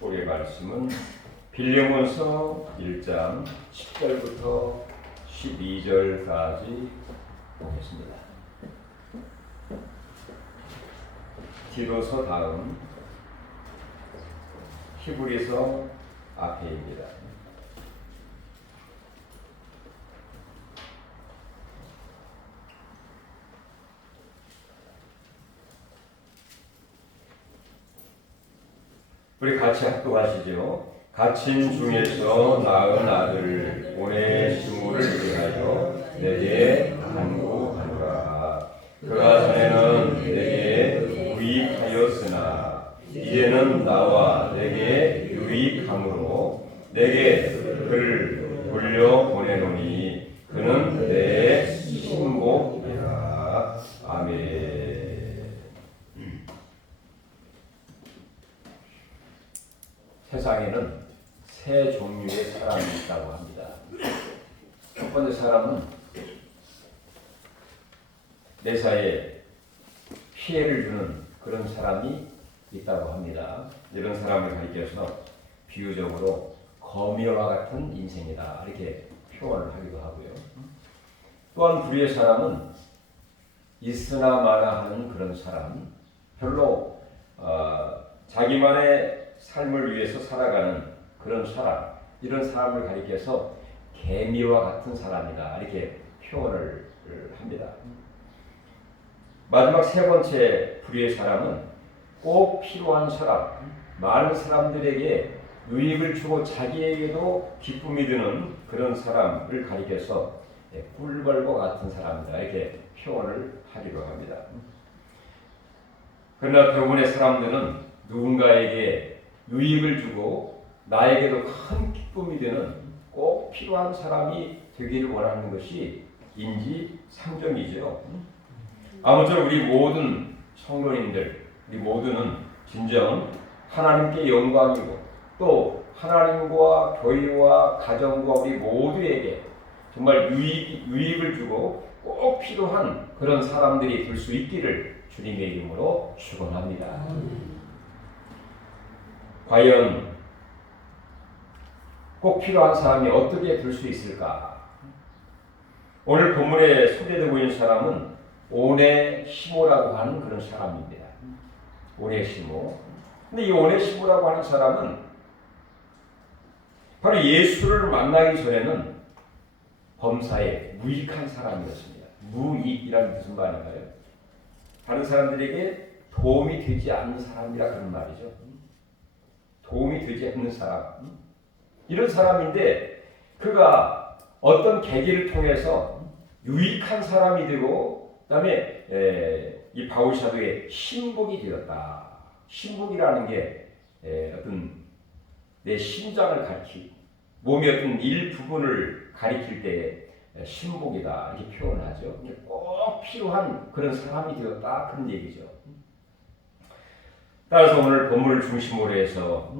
우리의 말씀은 빌레몬서 1장 10절부터 12절까지 보겠습니다. 디도서 다음 히브리서 앞에입니다. 우리 같이 합독하시죠. 갇힌 중에서 낳은 아들 오네시모를 위하여 내게 간구하노라. 그가 전에는 내게 유익하였으나 이제는 나와 내게 유익함으로 내게 그를 돌려보내노니 그는 내 신복이라. 아멘. 세상에는 세 종류의 사람이 있다고 합니다. 첫 번째 사람은 매사에 피해를 주는 그런 사람이 있다고 합니다. 이런 사람을 가리켜서 비유적으로 거미와 같은 인생이다 이렇게 표현을 하기도 하고요. 또한 불의의 사람은 있으나 마나 하는 그런 사람, 별로 자기만의 삶을 위해서 살아가는 그런 사람, 이런 사람을 가리켜서 개미와 같은 사람이다 이렇게 표현을 합니다. 마지막 세 번째 불의의 사람은 꼭 필요한 사람, 많은 사람들에게 유익을 주고 자기에게도 기쁨이 드는 그런 사람을 가리켜서 꿀벌과 같은 사람이다 이렇게 표현을 하기도 합니다. 그러나 대부분의 사람들은 누군가에게 유익을 주고 나에게도 큰 기쁨이 되는 꼭 필요한 사람이 되기를 원하는 것이 인지상정이죠. 아무쪼록 우리 모든 성도님들, 우리 모두는 진정 하나님께 영광이고 또 하나님과 교회와 가정과 우리 모두에게 정말 유익을 주고 꼭 필요한 그런 사람들이 될 수 있기를 주님의 이름으로 축원합니다. 과연 꼭 필요한 사람이 어떻게 될 수 있을까? 오늘 본문에 소개되고 있는 사람은 오네시모라고 하는 그런 사람입니다. 오네시모. 근데 이 오네시모라고 하는 사람은 바로 예수를 만나기 전에는 범사에 무익한 사람이었습니다. 무익이란 무슨 말인가요? 다른 사람들에게 도움이 되지 않는 사람이라 그런 말이죠. 도움이 되지 않는 사람, 이런 사람인데 그가 어떤 계기를 통해서 유익한 사람이 되고 그다음에 이 바울 사도의 신복이 되었다. 신복이라는 게 어떤 내 심장을 가리키, 몸의 어떤 일부분을 가리킬 때 신복이다 이렇게 표현하죠. 꼭 필요한 그런 사람이 되었다 그런 얘기죠. 따라서 오늘 본문을 중심으로 해서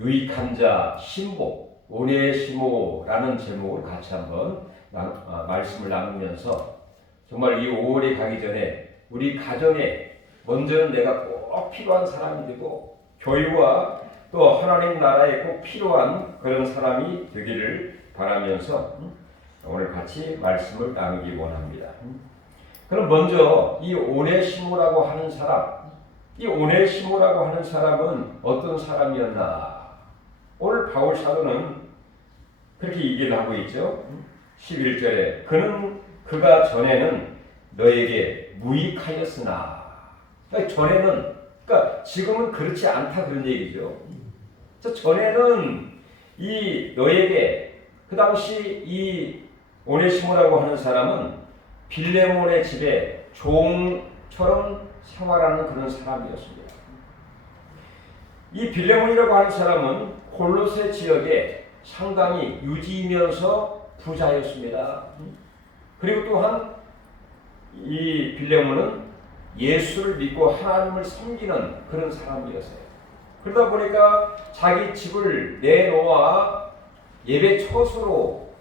유익한 자 신복 오네시모라는 제목을 같이 한번 말씀을 나누면서 정말 이 5월이 가기 전에 우리 가정에 먼저는 내가 꼭 필요한 사람이 되고 교회와 또 하나님 나라에 꼭 필요한 그런 사람이 되기를 바라면서 오늘 같이 말씀을 나누기 원합니다. 그럼 먼저 이 오네시모라고 하는 사람, 이 오네시모라고 하는 사람은 어떤 사람이었나? 오늘 바울 사도는 그렇게 얘기를 하고 있죠. 11절에 그가 전에는 너에게 무익하였으나, 그러니까 전에는, 그러니까 지금은 그렇지 않다 그런 얘기죠. 전에는 이 너에게 그 당시 이 오네시모라고 하는 사람은 빌레몬의 집에 종처럼 생활하는 그런 사람이었습니다. 이 빌레몬이라고 하는 사람은 골로새 지역에 상당히 유지이면서 부자였습니다. 그리고 또한 이 빌레몬은 예수를 믿고 하나님을 섬기는 그런 사람이었어요. 그러다 보니까 자기 집을 내놓아 예배 처소로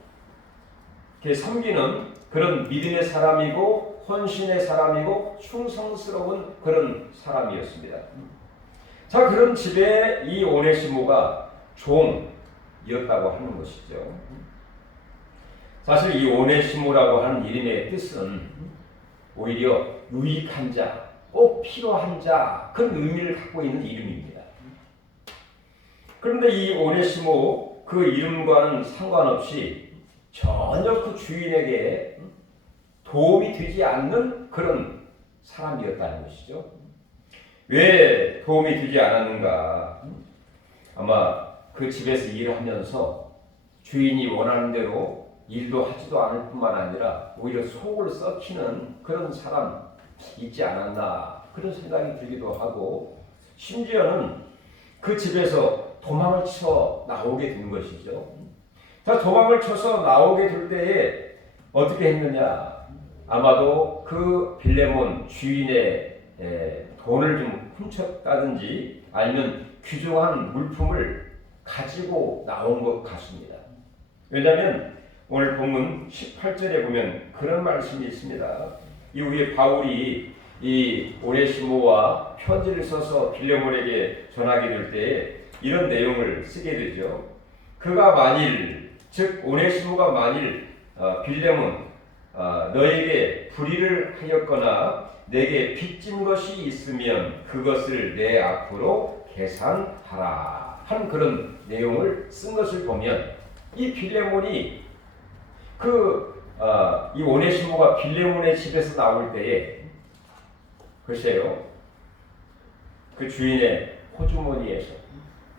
이렇게 섬기는 그런 믿음의 사람이고 헌신의 사람이고 충성스러운 그런 사람이었습니다. 자, 그런 집에 이 오네시모가 종이었다고 하는 것이죠. 사실 이 오네시모라고 하는 이름의 뜻은 오히려 유익한 자, 꼭 필요한 자, 그런 의미를 갖고 있는 이름입니다. 그런데 이 오네시모 그 이름과는 상관없이 전혀 그 주인에게 도움이 되지 않는 그런 사람이었다는 것이죠. 왜 도움이 되지 않았는가? 아마 그 집에서 일을 하면서 주인이 원하는 대로 일도 하지도 않을 뿐만 아니라 오히려 속을 썩히는 그런 사람 있지 않았나, 그런 생각이 들기도 하고, 심지어는 그 집에서 도망을 쳐 나오게 된 것이죠. 자, 도망을 쳐서 나오게 될 때에 어떻게 했느냐? 아마도 그 빌레몬 주인의 돈을 좀 훔쳤다든지 아니면 귀중한 물품을 가지고 나온 것 같습니다. 왜냐하면 오늘 본문 18절에 보면 그런 말씀이 있습니다. 이후에 바울이 이 오네시모와 편지를 써서 빌레몬에게 전하게 될 때에 이런 내용을 쓰게 되죠. 그가 만일, 즉 오네시모가 만일 빌레몬 너에게 불의를 하였거나 내게 빚진 것이 있으면 그것을 내 앞으로 계산하라 한 그런 내용을 쓴 것을 보면, 이 빌레몬이 이 오네시모가 빌레몬의 집에서 나올 때에 글쎄요, 그 주인의 호주머니에서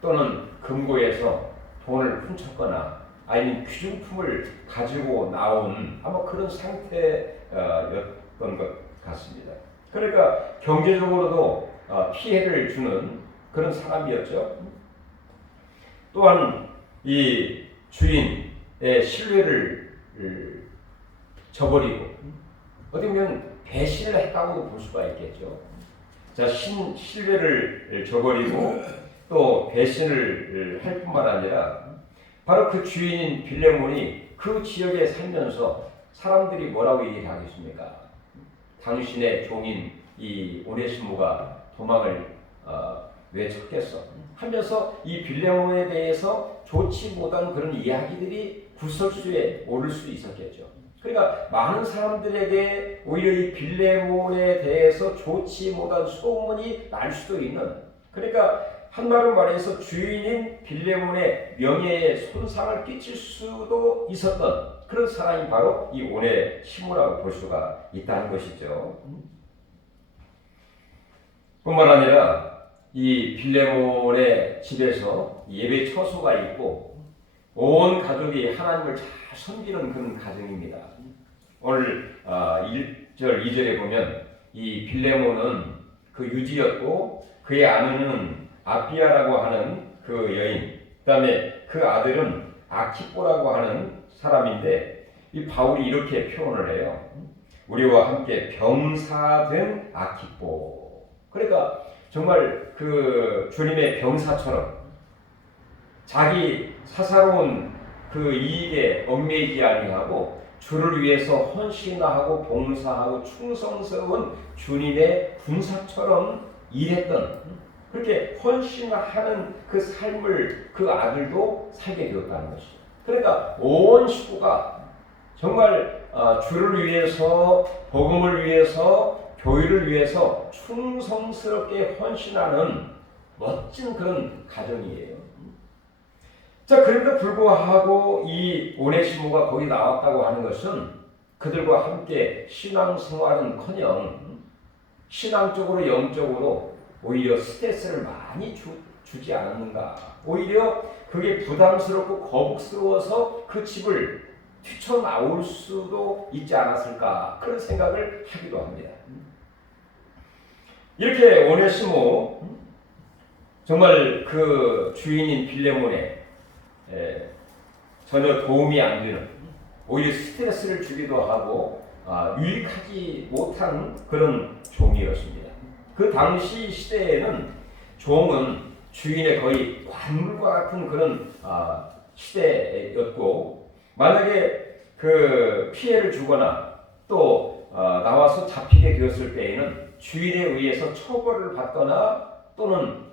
또는 금고에서 돈을 훔쳤거나 아니면 귀중품을 가지고 나온 아마 그런 상태였던 것 같습니다. 그러니까 경제적으로도 피해를 주는 그런 사람이었죠. 또한 이 주인의 신뢰를 저버리고 어떻게 보면 배신을 했다고도 볼 수가 있겠죠. 자, 신뢰를 저버리고 또 배신을 할 뿐만 아니라 바로 그 주인인 빌레몬이 그 지역에 살면서 사람들이 뭐라고 얘기하겠습니까? 당신의 종인 이 오네시모가 도망을 왜 쳤겠어? 하면서 이 빌레몬에 대해서 좋지 못한 그런 이야기들이 구설수에 오를 수 있었겠죠. 그러니까 많은 사람들에게 오히려 이 빌레몬에 대해서 좋지 못한 소문이 날 수도 있는, 그러니까 한마디로 말해서 주인인 빌레몬의 명예에 손상을 끼칠 수도 있었던 그런 사람이 바로 이 오네시모라고 볼 수가 있다는 것이죠. 뿐만 아니라 이 빌레몬의 집에서 예배 처소가 있고 온 가족이 하나님을 잘 섬기는 그런 가정입니다. 오늘 1절, 2절에 보면 이 빌레몬은 그 유지였고 그의 아내는 아비아라고 하는 그 여인, 그 다음에 그 아들은 아키뽀라고 하는 사람인데 이 바울이 이렇게 표현을 해요. 우리와 함께 병사된 아키뽀. 그러니까 정말 그 주님의 병사처럼 자기 사사로운 그 이익에 얽매이지 아니하고 주를 위해서 헌신하고 봉사하고 충성스러운 주님의 군사처럼 일했던, 그렇게 헌신하는 그 삶을 그 아들도 살게 되었다는 것이죠. 그러니까 온 식구가 정말 주를 위해서, 복음을 위해서, 교회를 위해서 충성스럽게 헌신하는 멋진 그런 가정이에요. 자, 그런데 불구하고 이 오네시모가 거기 나왔다고 하는 것은 그들과 함께 신앙생활은커녕 신앙적으로 영적으로 오히려 스트레스를 많이 주지 않았는가. 오히려 그게 부담스럽고 거북스러워서 그 집을 뛰쳐나올 수도 있지 않았을까, 그런 생각을 하기도 합니다. 이렇게 오네시모 정말 그 주인인 빌레몬에 전혀 도움이 안 되는, 오히려 스트레스를 주기도 하고 유익하지 못한 그런 종이었습니다. 그 당시 시대에는 종은 주인의 거의 관물과 같은 그런 시대였고, 만약에 그 피해를 주거나 또 나와서 잡히게 되었을 때에는 주인에 의해서 처벌을 받거나 또는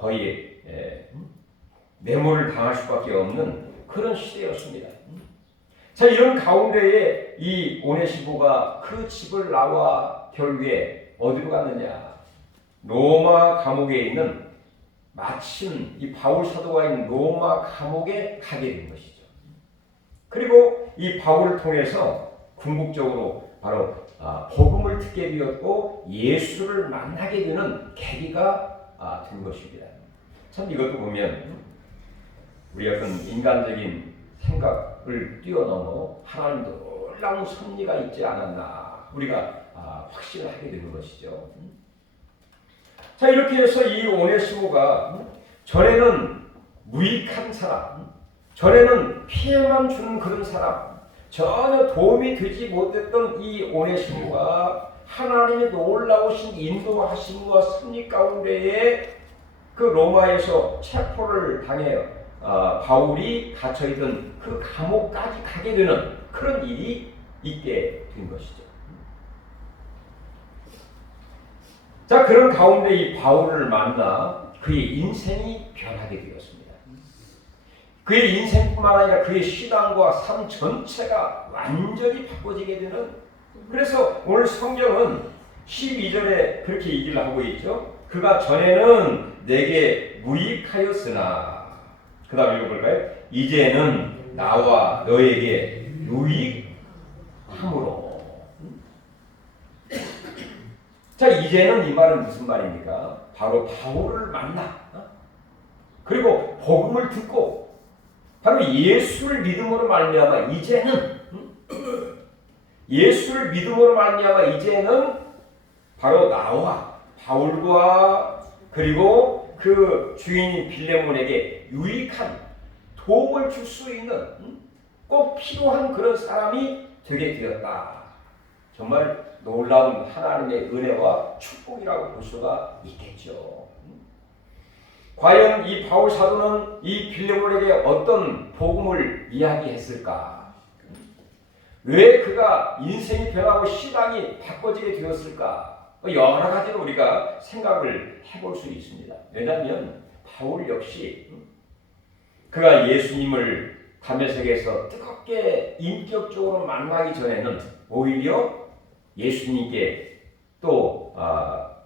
거의 매몰을 당할 수밖에 없는 그런 시대였습니다. 자, 이런 가운데에 이 오네시모가 그 집을 나와 결국에 어디로 갔느냐? 로마 감옥에 있는, 마침 이 바울 사도가 있는 로마 감옥에 가게 된 것이죠. 그리고 이 바울을 통해서 궁극적으로 바로 복음을 듣게 되었고 예수를 만나게 되는 계기가 된 것입니다. 참 이것도 보면 우리 어떤 인간적인 생각을 뛰어넘어 하나님도 놀라운 섭리가 있지 않았나 우리가 확신을 하게 되는 것이죠. 자, 이렇게 해서 이 오네시모가 전에는 무익한 사람, 전에는 피해만 주는 그런 사람, 전혀 도움이 되지 못했던 이 오네시모가 하나님의 놀라우신 인도하심과 섭리 가운데에 그 로마에서 체포를 당해 바울이 갇혀있던 그 감옥까지 가게 되는 그런 일이 있게 된 것이죠. 자, 그런 가운데 이 바울을 만나 그의 인생이 변하게 되었습니다. 그의 인생뿐만 아니라 그의 신앙과 삶 전체가 완전히 바꿔지게 되는, 그래서 오늘 성경은 12절에 그렇게 얘기를 하고 있죠. 그가 전에는 내게 무익하였으나, 그 다음 읽어볼까요? 이제는 나와 너에게 유익함으로. 자, 이제는 이 말은 무슨 말입니까? 바로 바울을 만나, 그리고 복음을 듣고 바로 예수를 믿음으로 말미암아 이제는 예수를 믿음으로 말미암아 이제는 바로 나와 바울과 그리고 그 주인인 빌레몬에게 유익한 도움을 줄 수 있는 꼭 필요한 그런 사람이 되게 되었다. 정말 놀라운 하나님의 은혜와 축복이라고 볼 수가 있겠죠. 과연 이 바울 사도는 이 빌레몬에게 어떤 복음을 이야기했을까? 왜 그가 인생이 변하고 신앙이 바꿔지게 되었을까? 여러 가지로 우리가 생각을 해볼 수 있습니다. 왜냐하면 바울 역시 그가 예수님을 다메섹에서 뜨겁게 인격적으로 만나기 전에는 오히려 예수님께 또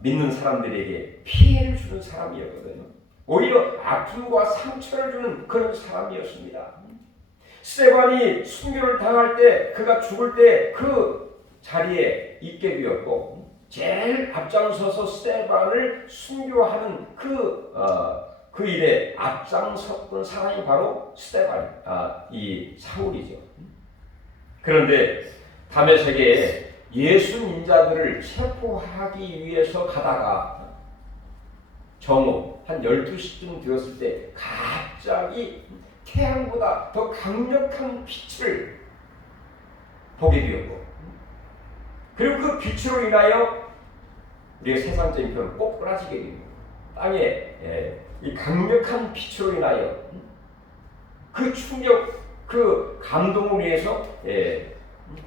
믿는 사람들에게 피해를 주는 사람이었거든요. 오히려 아픔과 상처를 주는 그런 사람이었습니다. 스데반이 순교를 당할 때, 그가 죽을 때 그 자리에 있게 되었고, 제일 앞장서서 스데반을 순교하는 그 일에 앞장섰던 사람이 바로 이 사울이죠. 그런데 다메섹에 예수 민자들을 체포하기 위해서 가다가 정오 한 12시쯤 되었을 때 갑자기 태양보다 더 강력한 빛을 보게 되었고, 그리고 그 빛으로 인하여 우리가 세상적인 표현을 꼬꾸라지게 됩니다. 땅에 이 강력한 빛으로 인하여 그 충격, 그 감동을 위해서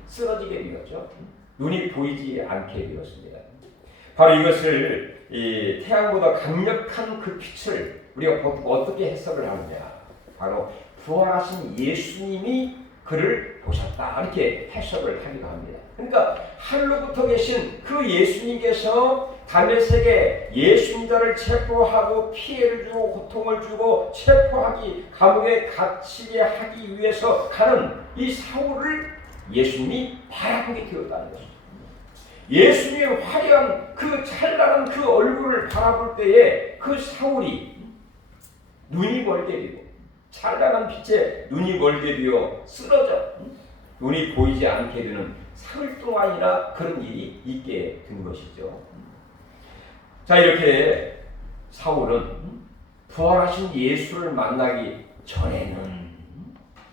쓰러지게 되었죠. 눈이 보이지 않게 되었습니다. 바로 이것을 이 태양보다 강력한 그 빛을 우리가 어떻게 해석을 하느냐? 바로 부활하신 예수님이 그를 보셨다, 이렇게 해석을 하기도 합니다. 그러니까 하늘로부터 계신 그 예수님께서 다메섹에 예수님자를 체포하고 피해를 주고 고통을 주고 체포하기, 감옥에 갇히게 하기 위해서 가는 이 사울을 예수님이 바라보게 되었다는 것입니다. 예수님의 화려한 그 찬란한 그 얼굴을 바라볼 때에 그 사울이 눈이 멀게 되고 찬란한 빛에 눈이 멀게 되어 쓰러져 눈이 보이지 않게 되는 사흘 동안이나 그런 일이 있게 된 것이죠. 자, 이렇게 사울은 부활하신 예수를 만나기 전에는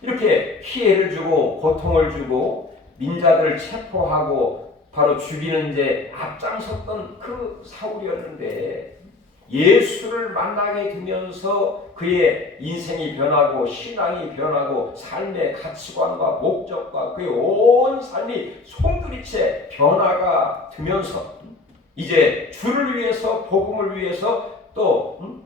이렇게 피해를 주고 고통을 주고 민자들을 체포하고 바로 죽이는 데 앞장섰던 그 사울이었는데, 예수를 만나게 되면서 그의 인생이 변하고 신앙이 변하고 삶의 가치관과 목적과 그의 온 삶이 송두리째 변화가 되면서 이제 주를 위해서 복음을 위해서 또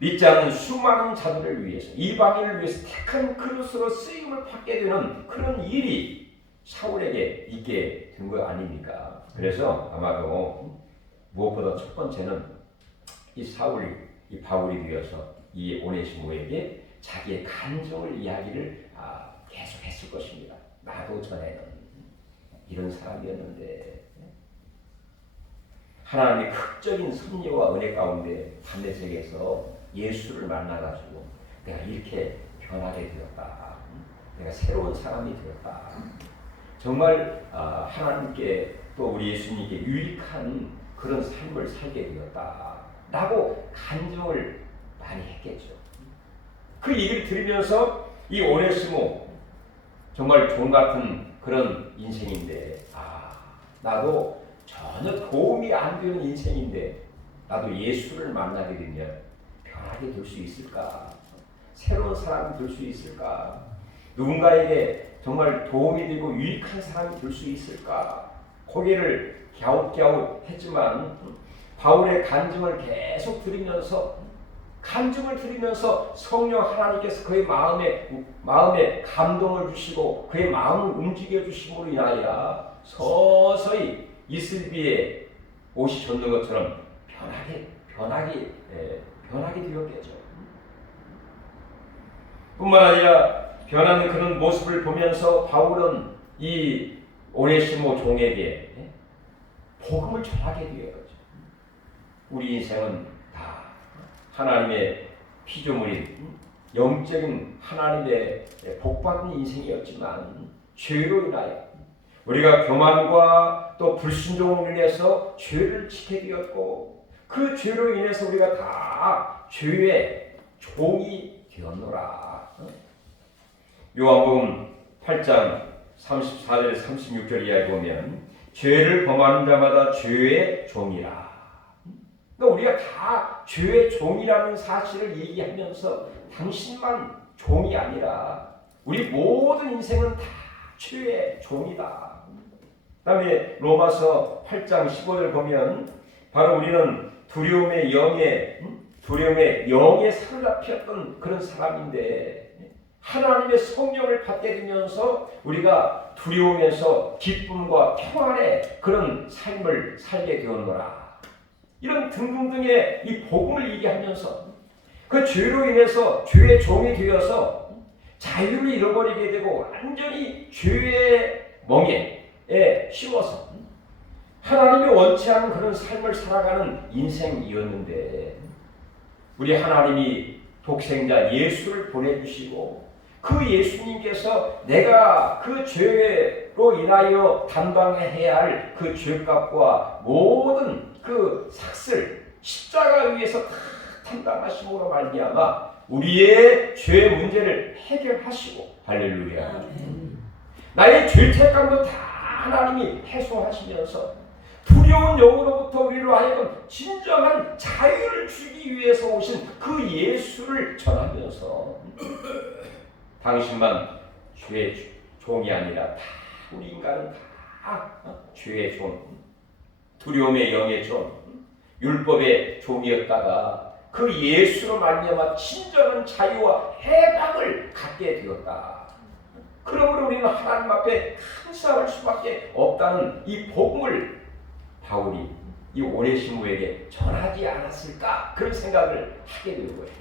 믿지 않는 수많은 자들을 위해서, 이방인을 위해서 택한 그릇으로 쓰임을 받게 되는 그런 일이 사울에게 있게 된 거 아닙니까? 그래서 아마도 무엇보다 첫 번째는 이 바울이 되어서 이 오네시모에게 자기의 감정을 이야기를 계속했을 것입니다. 나도 전에는 이런 사람이었는데 하나님의 극적인 섭리와 은혜 가운데 담에색에서 예수를 만나가지고 내가 이렇게 변하게 되었다. 내가 새로운 사람이 되었다. 정말 하나님께 또 우리 예수님께 유익한 그런 삶을 살게 되었다. 라고 간증을 많이 했겠죠. 그 얘기를 들으면서 이 오네시모 정말 종 같은 그런 인생인데 나도 전혀 도움이 안 되는 인생인데 나도 예수를 만나게 되면 변하게 될 수 있을까? 새로운 사람이 될 수 있을까? 누군가에게 정말 도움이 되고 유익한 사람이 될 수 있을까? 고개를 갸웃갸웃 했지만 바울의 간증을 계속 들으면서 성령 하나님께서 그의 마음에 감동을 주시고 그의 마음을 움직여 주심으로 인하여 서서히 이슬비에 옷이 젖는 것처럼 변하게 되었겠죠. 뿐만 아니라 변하는 그런 모습을 보면서 바울은 이 오네시모 종에게 복음을 전하게 되었죠. 우리 인생은 다 하나님의 피조물인 영적인 하나님의 복받은 인생이었지만 죄로 인하여 우리가 교만과 또 불순종을 인해서 죄를 지게 되었고 그 죄로 인해서 우리가 다 죄의 종이 되었노라. 요한복음 8장 34절 36절 이하에 보면 죄를 범하는 자마다 죄의 종이라. 그러니까 우리가 다 죄의 종이라는 사실을 얘기하면서 당신만 종이 아니라 우리 모든 인생은 다 죄의 종이다. 그 다음에 로마서 8장 15절 보면 바로 우리는 두려움의 영에 사로잡혔던 그런 사람인데 하나님의 성령을 받게 되면서 우리가 두려움에서 기쁨과 평안의 그런 삶을 살게 되었노라. 이런 등등등의 이 복음을 얘기하면서 그 죄로 인해서 죄의 종이 되어서 자유를 잃어버리게 되고 완전히 죄의 멍에에 씌워서 하나님이 원치 않은 그런 삶을 살아가는 인생이었는데 우리 하나님이 독생자 예수를 보내주시고 그 예수님께서 내가 그 죄로 인하여 담당해야 할 그 죄값과 모든 그 삭슬 십자가 위에서 다 담당하심으로 말미암아 우리의 죄 문제를 해결하시고 할렐루야. 나의 죄책감도 다 하나님이 해소하시면서 두려운 영으로부터 우리로 하여금 진정한 자유를 주기 위해서 오신 그 예수를 전하면서 당신만 죄의 종이 아니라 다 우리 인간은 다 죄의 종, 두려움의 영의 종, 율법의 종이었다가 그 예수로 말미암아 진정한 자유와 해방을 갖게 되었다. 그러므로 우리는 하나님 앞에 감사할 수밖에 없다는 이 복음을 바울이 이 오네시모에게 전하지 않았을까 그런 생각을 하게 되는 것입니다.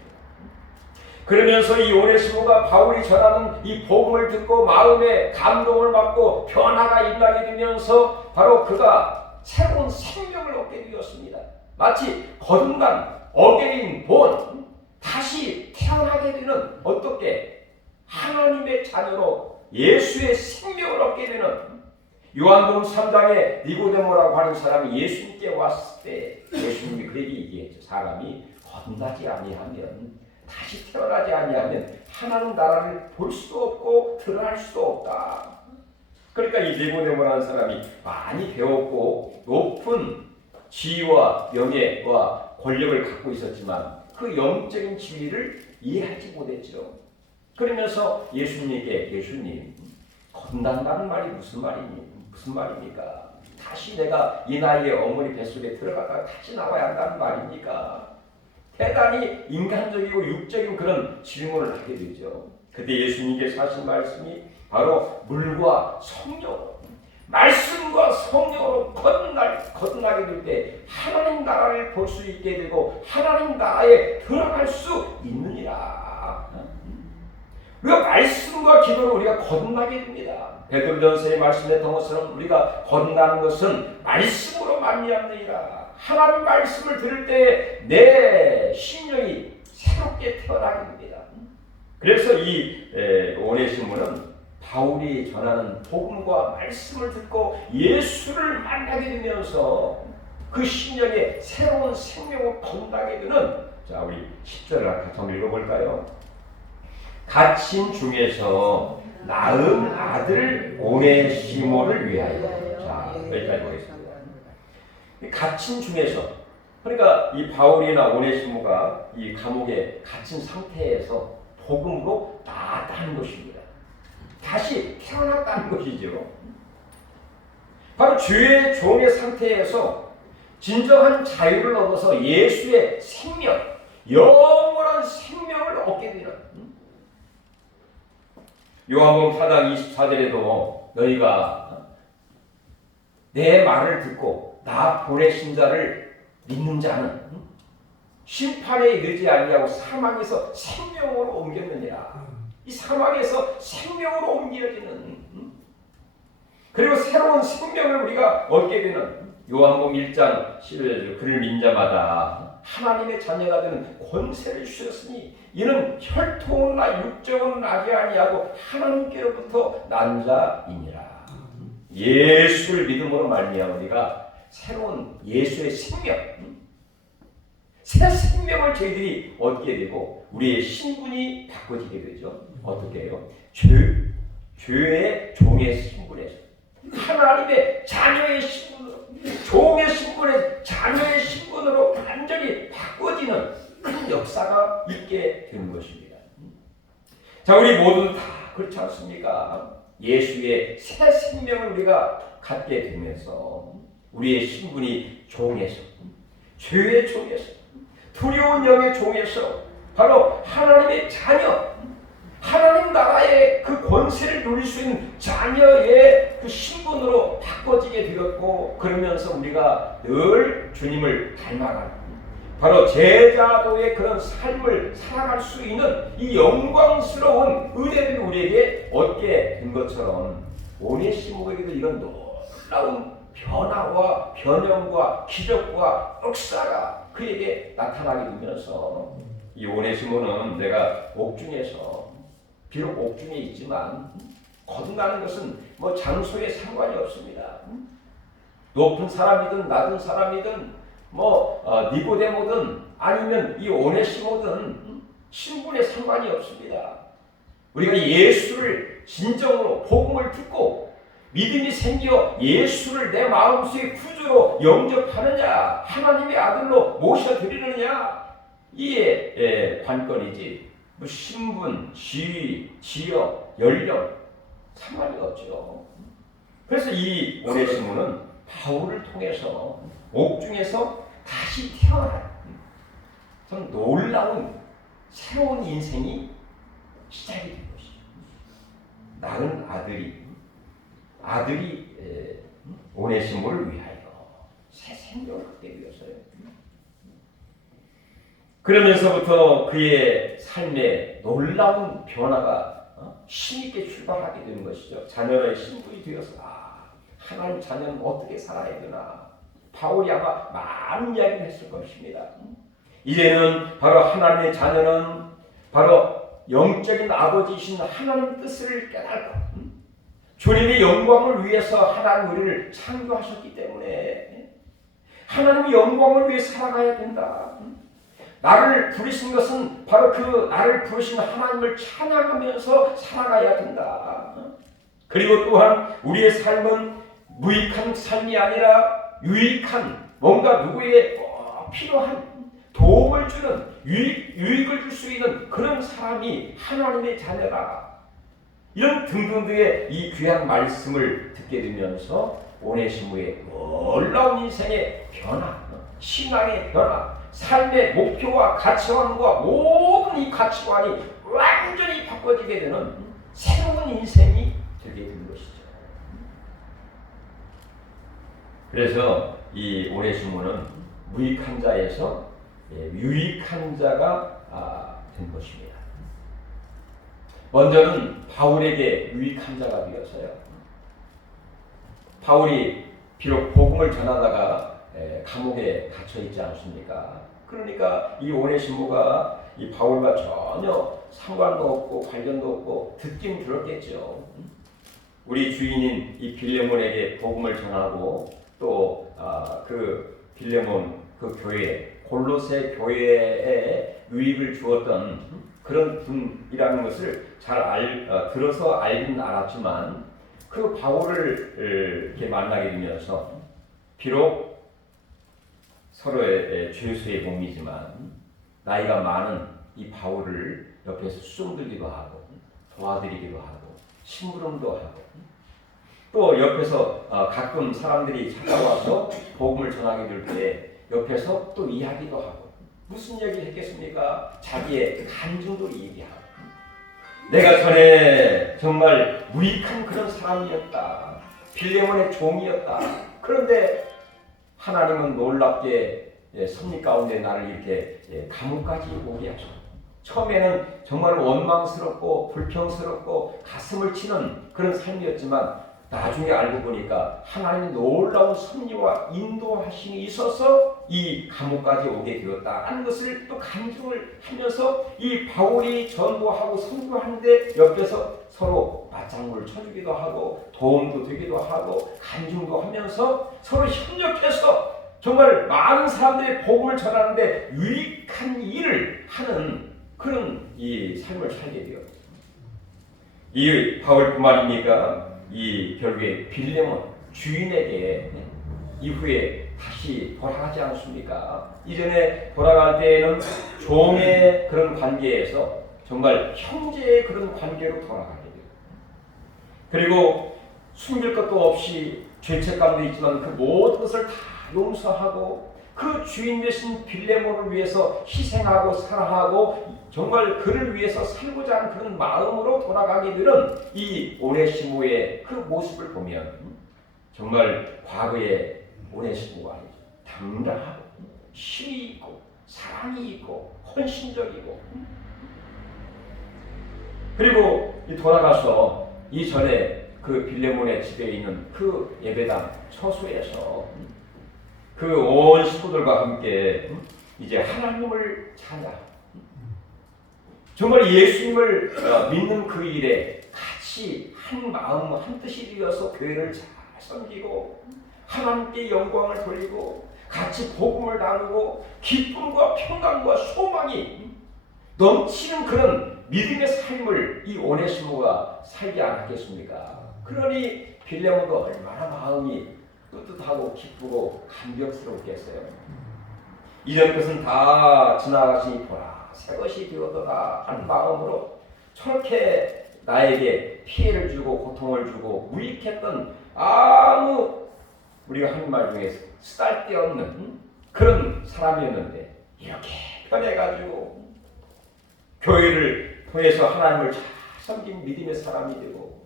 그러면서 이 오네시모가 바울이 전하는 이 복음을 듣고 마음에 감동을 받고 변화가 일어나게 되면서 바로 그가 새로운 생명을 얻게 되었습니다. 마치 거듭난 어게인 본 다시 태어나게 되는 어떻게 하나님의 자녀로 예수의 생명을 얻게 되는 요한복음 3장에 니고데모라고 하는 사람이 예수님께 왔을 때 예수님이 그에게 얘기했죠. 사람이 거듭나지 아니하면 다시 태어나지 아니하면 하나님 나라를 볼 수도 없고 들어갈 수도 없다. 그러니까 이 니고데모라는 사람이 많이 배웠고 높은 지위와 명예와 권력을 갖고 있었지만 그 영적인 지위를 이해하지 못했죠. 그러면서 예수님에게 예수님 거듭난다는 말이 무슨 말입니까? 다시 내가 이 나이에 어머니 뱃속에 들어갔다가 다시 나와야 한다는 말입니까? 대단히 인간적이고 육적인 그런 질문을 하게 되죠. 그때 예수님께서 하신 말씀이 바로 물과 성령, 말씀과 성령으로 거듭나게 될 때 하나님 나라를 볼 수 있게 되고 하나님 나라에 들어갈 수 있느니라. 우리가 말씀과 기도로 우리가 거듭나게 됩니다. 베드로전서의 말씀했던 것처럼 우리가 거듭나는 것은 말씀으로 말미암느니라. 하나님 말씀을 들을 때 내 심령이 새롭게 태어나게 됩니다. 그래서 이 오네시모는 바울이 전하는 복음과 말씀을 듣고 예수를 만나게 되면서 그 심령에 새로운 생명을 거듭나게 되는, 자 우리 10절을 같이 한번 읽어볼까요? 갇힌 중에서 낳은 아들 오네시모를 위하여. 자 여기까지 보겠습니다. 갇힌 중에서, 그러니까 이 바울이나 오네시모가 이 감옥에 갇힌 상태에서 복음으로 나았다는 것입니다. 다시 태어났다는 것이죠. 바로 주의 종의 상태에서 진정한 자유를 얻어서 예수의 생명, 영원한 생명을 얻게 되는, 요한복음 4장 24절에도 너희가 내 말을 듣고 나 보내신 자를 믿는 자는 심판에 이르지 아니하고 사망에서 생명으로 옮겼느니라. 이 사망에서 생명으로 옮겨지는, 그리고 새로운 생명을 우리가 얻게 되는, 요한복음 1장 11절 그를 믿는 자마다 하나님의 자녀가 되는 권세를 주셨으니 이는 혈통이나 육정은 나지 아니하고 하나님께로부터 난 자이니라. 예수를 믿음으로 말미암아 우리가 새로운 예수의 생명, 새 생명을 저희들이 얻게 되고 우리의 신분이 바꿔지게 되죠. 어떻게 해요? 죄의 종의 신분에서 하나님의 자녀의 신분으로, 종의 신분에서 자녀의 신분으로 완전히 바꿔지는 그런 역사가 있게 되는 것입니다. 자, 우리 모두 다 그렇지 않습니까? 예수의 새 생명을 우리가 갖게 되면서 우리의 신분이 종에서, 죄의 종에서, 두려운 영의 종에서 바로 하나님의 자녀, 하나님 나라의 그 권세를 누릴 수 있는 자녀의 그 신분으로 바꿔지게 되었고, 그러면서 우리가 늘 주님을 닮아가는 바로 제자도의 그런 삶을 살아갈 수 있는 이 영광스러운 은혜를 우리에게 얻게 된 것처럼 오네시모에게도 이런 놀라운 변화와 변형과 기적과 역사가 그에게 나타나게 되면서 이 오네시모는 내가 옥중에서, 비록 옥중에 있지만 거듭나는 것은 뭐 장소에 상관이 없습니다. 높은 사람이든 낮은 사람이든 니고데모든 아니면 이 오네시모든 신분에 상관이 없습니다. 우리가 예수를 진정으로 복음을 듣고 믿음이 생겨 예수를 내 마음속에 구주로 영접하느냐, 하나님의 아들로 모셔드리느냐, 이에 관건이지 뭐 신분, 지위, 지역, 연령 상관이 없죠. 그래서 이 오네시모는 바울을 통해서 옥중에서 다시 태어난 참 놀라운 새로운 인생이 시작이 된 것이죠. 낳은 아들이 오네시모를 위하여 새 생명을 갖게 되었어요. 그러면서부터 그의 삶에 놀라운 변화가 힘있게 출발하게 되는 것이죠. 자녀의 신분이 되어서 하나님 자녀는 어떻게 살아야 되나, 바울이 아마 많은 이야기를 했을 것입니다. 이제는 바로 하나님의 자녀는 바로 영적인 아버지이신 하나님 뜻을 깨닫고 주님의 영광을 위해서 하나님 우리를 창조하셨기 때문에 하나님의 영광을 위해 살아가야 된다. 나를 부르신 것은 바로 그 나를 부르신 하나님을 찬양하면서 살아가야 된다. 그리고 또한 우리의 삶은 무익한 삶이 아니라 유익한, 뭔가 누구에게 꼭 필요한 도움을 주는, 유익을 줄 수 있는 그런 사람이 하나님의 자녀다. 이런 등등등의 이 귀한 말씀을 듣게 되면서 오네시모의 놀라운 인생의 변화, 신앙의 변화, 삶의 목표와 가치관과 모든 이 가치관이 완전히 바꿔지게 되는 새로운 인생이 되게 되는 것이죠. 그래서 이 오네시모는 무익한 자에서 유익한 자가 된 것입니다. 먼저는 바울에게 유익한 자가 되어서요. 바울이 비록 복음을 전하다가 감옥에 갇혀 있지 않습니까? 그러니까 이 오네시모가 이 바울과 전혀 상관도 없고 관련도 없고 듣긴 들었겠죠. 우리 주인인 이 빌레몬에게 복음을 전하고 또 그 빌레몬 그 교회 골로새 교회에 유익을 주었던 그런 분이라는 것을 잘 들어서 알긴 알았지만 그 바울을 이렇게 만나게 되면서 비록 서로의 죄수의 몸이지만 나이가 많은 이 바울을 옆에서 수종들기도 하고 도와드리기도 하고 심부름도 하고 또 옆에서 가끔 사람들이 찾아와서 복음을 전하게 될 때 옆에서 또 이야기도 하고 무슨 얘기를 했겠습니까? 자기의 간증도 얘기하고 내가 전에 정말 무익한 그런 사람이었다. 빌레몬의 종이었다. 그런데 하나님은 놀랍게 섭리 가운데 나를 이렇게 감옥까지 오게 하셨다. 처음에는 정말 원망스럽고 불평스럽고 가슴을 치는 그런 삶이었지만 나중에 알고 보니까 하나님의 놀라운 섭리와 인도하심이 있어서 이 감옥까지 오게 되었다 하는 것을 또 간증을 하면서 이 바울이 전도하고 선교하는데 옆에서 서로 맞장구를 쳐주기도 하고 도움도 되기도 하고 간증도 하면서 서로 협력해서 정말 많은 사람들의 복음을 전하는데 유익한 일을 하는 그런 이 삶을 살게 되었습니다. 이 바울뿐만입니까? 이 결국에 빌레몬 주인에게 이후에 다시 돌아가지 않습니까? 이전에 돌아갈 때에는 종의 그런 관계에서 정말 형제의 그런 관계로 돌아가게 돼요. 그리고 숨길 것도 없이 죄책감도 있지만 그 모든 것을 다 용서하고 그 주인 되신 빌레몬을 위해서 희생하고 사랑하고 정말 그를 위해서 살고자 하는 그런 마음으로 돌아가게 되는 이 오네시모의 그 모습을 보면 정말 과거의 오네시모가 아니죠. 당당하고 힘이 있고 사랑이 있고 헌신적이고 그리고 돌아가서 이전에 그 빌레몬의 집에 있는 그 예배당 처소에서 그 온 식구들과 함께 이제 하나님을 찬양 정말 예수님을 믿는 그 일에 같이 한 마음 한 뜻이 되어서 교회를 잘 섬기고 하나님께 영광을 돌리고 같이 복음을 나누고 기쁨과 평강과 소망이 넘치는 그런 믿음의 삶을 이 오네시모가 살지 않았겠습니까? 그러니 빌레몬도 얼마나 마음이 뿌듯하고 기쁘고 감격스럽겠어요. 이전 것은 다 지나가시니 보라 새 것이 되었더라 하는 마음으로 저렇게 나에게 피해를 주고 고통을 주고 무익했던 아무 우리가 하는 말 중에 쓰잘데없는 그런 사람이었는데 이렇게 변해가지고 교회를 통해서 하나님을 잘 섬긴 믿음의 사람이 되고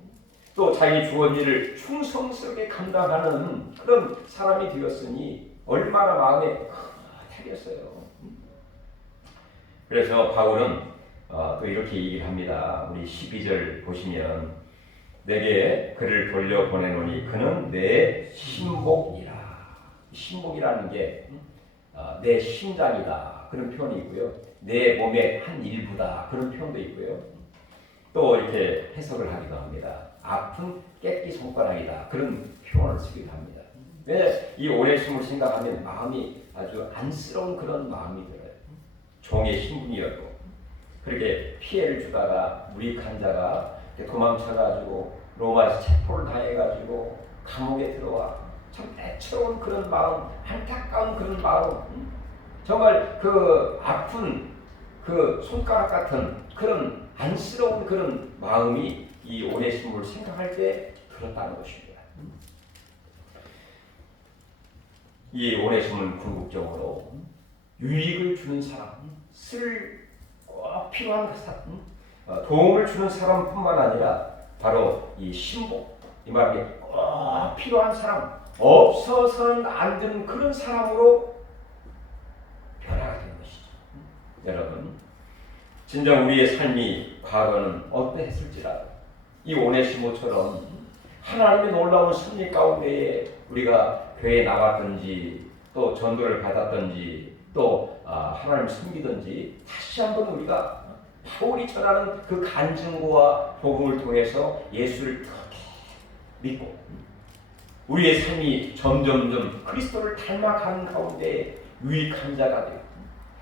또 자기 주어진 일을 충성스럽게 감당하는 그런 사람이 되었으니 얼마나 마음에 타겠어요. 그래서 바울은 또 이렇게 얘기를 합니다. 우리 12절 보시면 내게 그를 돌려보내노니 그는 내 신복이라. 신복이라는 게 내 심장이다 그런 표현이 있고요. 내 몸의 한 일부다 그런 표현도 있고요. 또 이렇게 해석을 하기도 합니다. 아픈 깨끼 손가락이다 그런 표현을 쓰기도 합니다. 왜 이 오네시모를 생각하면 마음이 아주 안쓰러운 그런 마음이 들어요. 종의 신분이었고 그렇게 피해를 주다가 무익한 자가 도망쳐가지고 로마에서 체포를 당해가지고 감옥에 들어와 참 애처로운 그런 마음, 안타까운 그런 마음, 정말 그 아픈 그 손가락 같은 그런 안쓰러운 그런 마음이 이 오네시모를 생각할 때 들었다는 것입니다. 이 오네시모는 궁극적으로 유익을 주는 사람, 꼭 필요한 사람, 도움을 주는 사람뿐만 아니라 바로 이 신복, 이 말이 꼭 필요한 사람, 없어서는 안 되는 그런 사람으로 변화가 되는 것이죠. 여러분, 진정 우리의 삶이 과거는 어떠했을지라도 이 오네시모처럼 하나님의 놀라운 섭리 가운데에 우리가 교회에 나왔든지 또 전도를 받았든지 또 하나님을 섬기든지 다시 한번 우리가 바울이 전하는 그 간증과 복음을 통해서 예수를 그렇게 믿고 우리의 삶이 점점점 그리스도를 닮아가는 가운데 유익한 자가 되고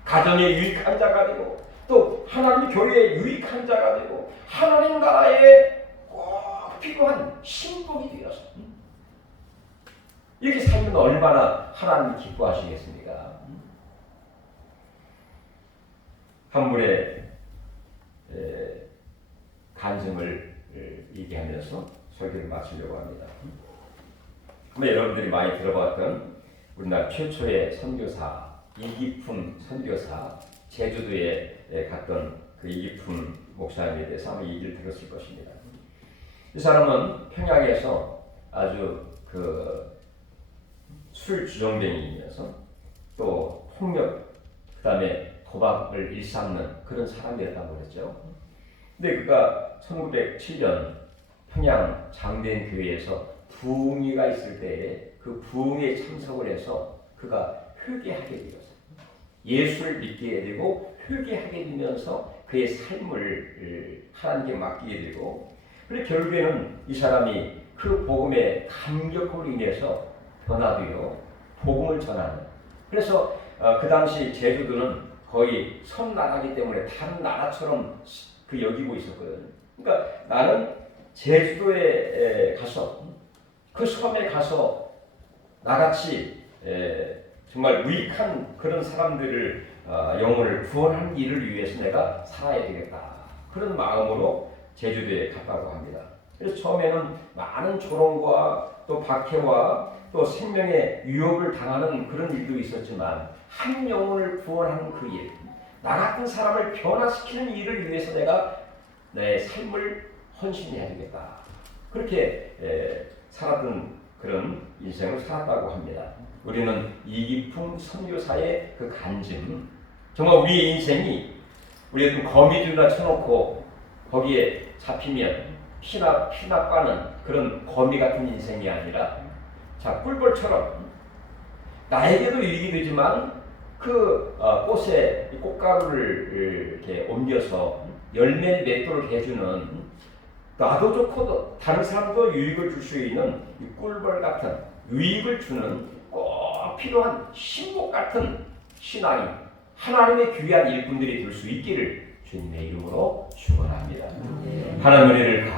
가정에 유익한 자가 되고 또 하나님 교회에 유익한 자가 되고 하나님 나라에 꼭 필요한 신복이 되어서 이렇게 살면 얼마나 하나님 기뻐하시겠습니까? 한 분의 간증을 얘기하면서 설교를 마치려고 합니다. 아마 여러분들이 많이 들어봤던 우리나라 최초의 선교사 이기품 선교사 제주도에 갔던 그 이기품 목사님에 대해서 아마 얘기를 들었을 것입니다. 이 사람은 평양에서 아주 술 주정뱅이이면서 또 폭력 그다음에 도박을 일삼는 그런 사람이었다고 그랬죠. 근데 그가 1907년 평양 장대인 교회에서 부흥회가 있을 때에 그 부흥회에 참석을 해서 그가 회개하게 되었어요. 예수를 믿게 되고 회개하게 되면서 그의 삶을 하나님께 맡기게 되고 그리고 결국에는 이 사람이 그 복음의 감격으로 인해서 변화되어 복음을 전하는 그래서 그 당시 제주도는 거의 섬나라이기 때문에 다른 나라처럼 여기고 있었거든요. 그러니까 나는 제주도에 가서 그 섬에 가서 나같이 정말 유익한 그런 사람들을 영혼을 구원하는 일을 위해서 내가 살아야 되겠다. 그런 마음으로 제주도에 갔다고 합니다. 그래서 처음에는 많은 조롱과 또 박해와 또 생명의 위협을 당하는 그런 일도 있었지만 한 영혼을 구원하는 그 일, 나 같은 사람을 변화시키는 일을 위해서 내가 내 삶을 헌신해야 되겠다. 그렇게 살았던 그런 인생을 살았다고 합니다. 우리는 이기품 선교사의 그 간증, 정말 우리의 인생이 우리가 거미줄이나 쳐놓고 거기에 잡히면 피나 빠는 그런 거미 같은 인생이 아니라 자 꿀벌처럼 나에게도 유익이 되지만 그 꽃에 꽃가루를 이렇게 옮겨서 열매 맺도록 해주는 나도 좋고 다른 사람도 유익을 줄 수 있는 이 꿀벌 같은 유익을 주는 꼭 필요한 신복 같은 신앙이 하나님의 귀한 일꾼들이 될 수 있기를 주님의 이름으로 축원합니다. 하나님 은혜를